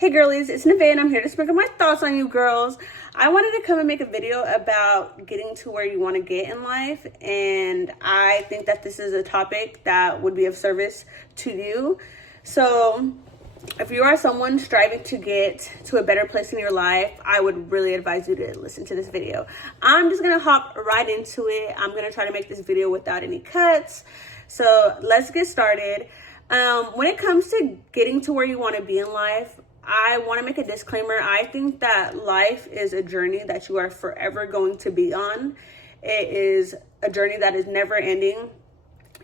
Hey girlies, it's Nevaeh and I'm here to sprinkle my thoughts on you girls. I wanted to come and make a video about getting to where you want to get in life, and I think that this is a topic that would be of service to you. So if you are someone striving to get to a better place in your life, I would really advise you to listen to this video. I'm just gonna hop right into it. I'm gonna try to make this video without any cuts. So let's get started. When it comes to getting to where you want to be in life, I want to make a disclaimer. I think that life is a journey that you are forever going to be on. It is a journey that is never ending,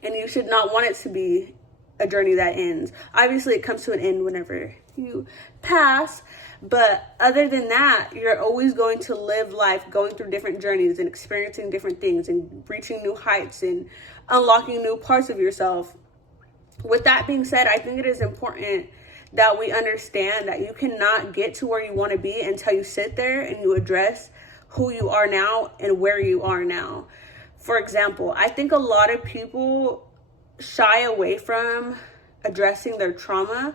and you should not want it to be a journey that ends. Obviously, it comes to an end whenever you pass, but other than that, you're always going to live life going through different journeys and experiencing different things and reaching new heights and unlocking new parts of yourself. With that being said, I think it is important that we understand that you cannot get to where you want to be until you sit there and you address who you are now and where you are now. For example, I think a lot of people shy away from addressing their trauma,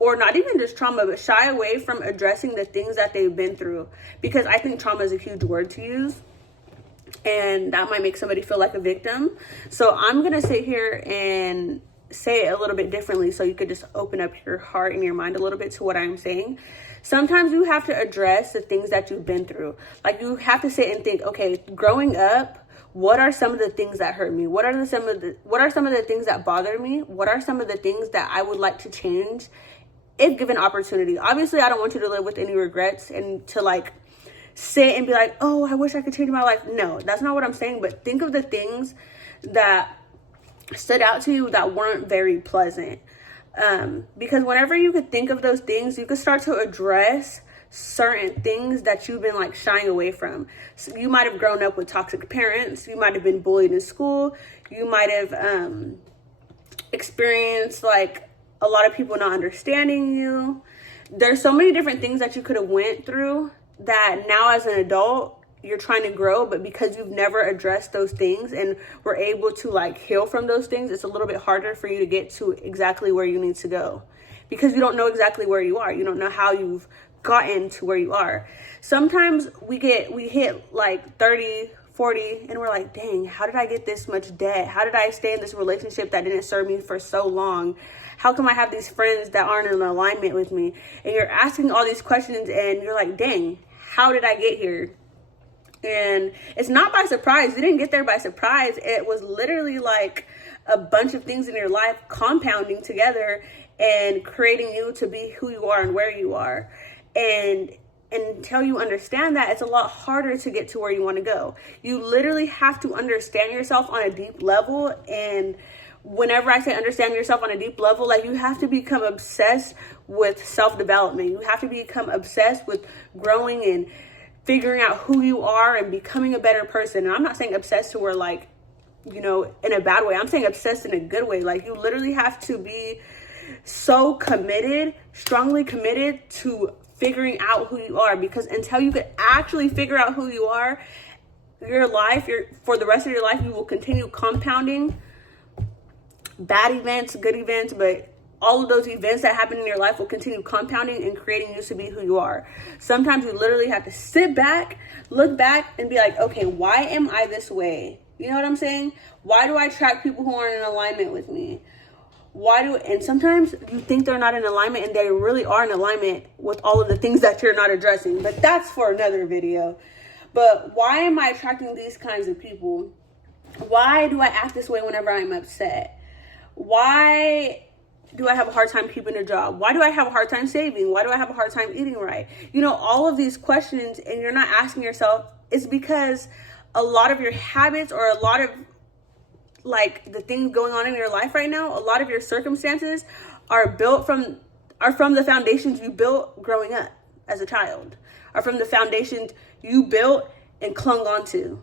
or not even just trauma, but shy away from addressing the things that they've been through, because I think trauma is a huge word to use and that might make somebody feel like a victim. So I'm going to sit here and say it a little bit differently so you could just open up your heart and your mind a little bit to what I'm saying. Sometimes you have to address the things that you've been through. Like, you have to sit and think, okay, growing up, what are some of the things that hurt me? What are some of the things that bother me? What are some of the things that I would like to change if given opportunity? Obviously, I don't want you to live with any regrets and to like sit and be like, oh, I wish I could change my life. No, that's not what I'm saying. But think of the things that stood out to you that weren't very pleasant, because whenever you could think of those things, you could start to address certain things that you've been like shying away from. So you might have grown up with toxic parents, you might have been bullied in school, you might have experienced like a lot of people not understanding you. There's so many different things that you could have went through that now as an adult you're trying to grow, but because you've never addressed those things and were able to like heal from those things, it's a little bit harder for you to get to exactly where you need to go, because you don't know exactly where you are. You don't know how you've gotten to where you are. Sometimes we hit like 30, 40 and we're like, dang, how did I get this much debt? How did I stay in this relationship that didn't serve me for so long? How come I have these friends that aren't in alignment with me? And you're asking all these questions and you're like, dang, how did I get here? And it's not by surprise. You didn't get there by surprise. It was literally like a bunch of things in your life compounding together and creating you to be who you are and where you are. And until you understand that, it's a lot harder to get to where you want to go. You literally have to understand yourself on a deep level. And whenever I say understand yourself on a deep level, like, you have to become obsessed with self-development. You have to become obsessed with growing and figuring out who you are and becoming a better person. And I'm not saying obsessed to where like, you know, in a bad way. I'm saying obsessed in a good way. Like, you literally have to be so committed, strongly committed to figuring out who you are, because until you can actually figure out who you are, your life, for the rest of your life, you will continue compounding bad events, good events, but all of those events that happen in your life will continue compounding and creating you to be who you are. Sometimes you literally have to sit back, look back, and be like, okay, why am I this way? You know what I'm saying? Why do I attract people who aren't in alignment with me? And sometimes you think they're not in alignment and they really are in alignment with all of the things that you're not addressing. But that's for another video. But why am I attracting these kinds of people? Why do I act this way whenever I'm upset? Why do I have a hard time keeping a job? Why do I have a hard time saving? Why do I have a hard time eating right? You know, all of these questions, and you're not asking yourself, it's because a lot of your habits, or a lot of like the things going on in your life right now, a lot of your circumstances are from the foundations you built growing up as a child, are from the foundations you built and clung onto.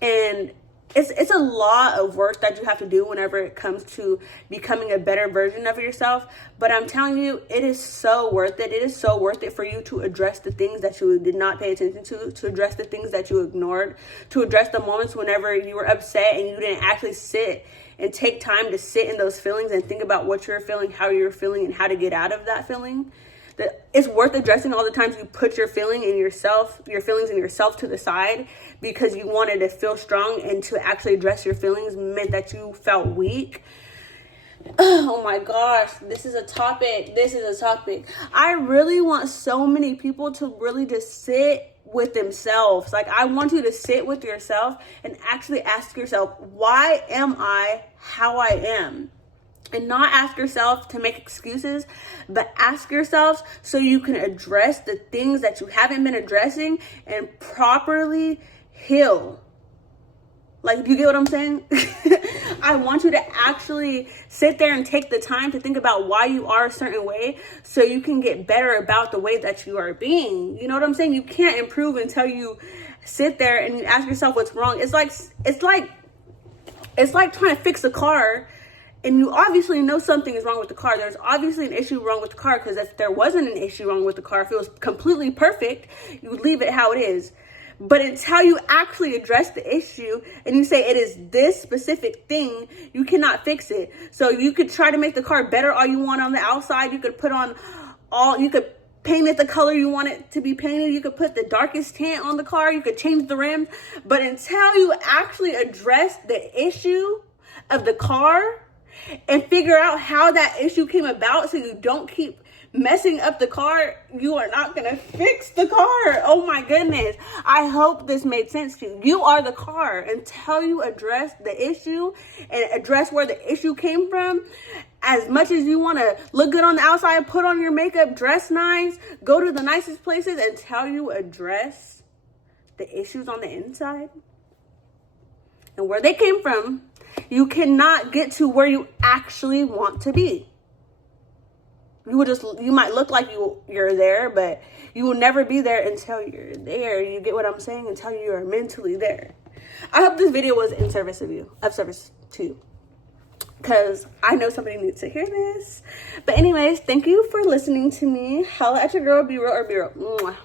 And it's a lot of work that you have to do whenever it comes to becoming a better version of yourself. But I'm telling you, it is so worth it. It is so worth it for you to address the things that you did not pay attention to address the things that you ignored, to address the moments whenever you were upset and you didn't actually sit and take time to sit in those feelings and think about what you're feeling, how you're feeling, and how to get out of that feeling. that it's worth addressing all the times you put your feelings in yourself to the side because you wanted to feel strong, and to actually address your feelings meant that you felt weak. Oh my gosh, this is a topic. I really want so many people to really just sit with themselves. Like, I want you to sit with yourself and actually ask yourself, why am I how I am? And not ask yourself to make excuses, but ask yourself so you can address the things that you haven't been addressing and properly heal. Like, do you get what I'm saying? I want you to actually sit there and take the time to think about why you are a certain way so you can get better about the way that you are being. You know what I'm saying? You can't improve until you sit there and you ask yourself what's wrong. It's like trying to fix a car, and you obviously know something is wrong with the car. There's obviously an issue wrong with the car, because if there wasn't an issue wrong with the car, if it was completely perfect, you would leave it how it is. But until you actually address the issue and you say it is this specific thing, you cannot fix it. So you could try to make the car better all you want on the outside. You could you could paint it the color you want it to be painted. You could put the darkest tint on the car. You could change the rims. But until you actually address the issue of the car and figure out how that issue came about so you don't keep messing up the car, you are not gonna fix the car. Oh my goodness. I hope this made sense to you. You are the car. Until you address the issue and address where the issue came from, as much as you want to look good on the outside, put on your makeup, dress nice, go to the nicest places, until you address the issues on the inside and where they came from, you cannot get to where you actually want to be. You might look like you're there, but you will never be there until you're there. You get what I'm saying? Until you are mentally there. I hope this video was in service to you, because I know somebody needs to hear this. But anyways, thank you for listening to me. Holla at your girl, be real or be real. Mwah.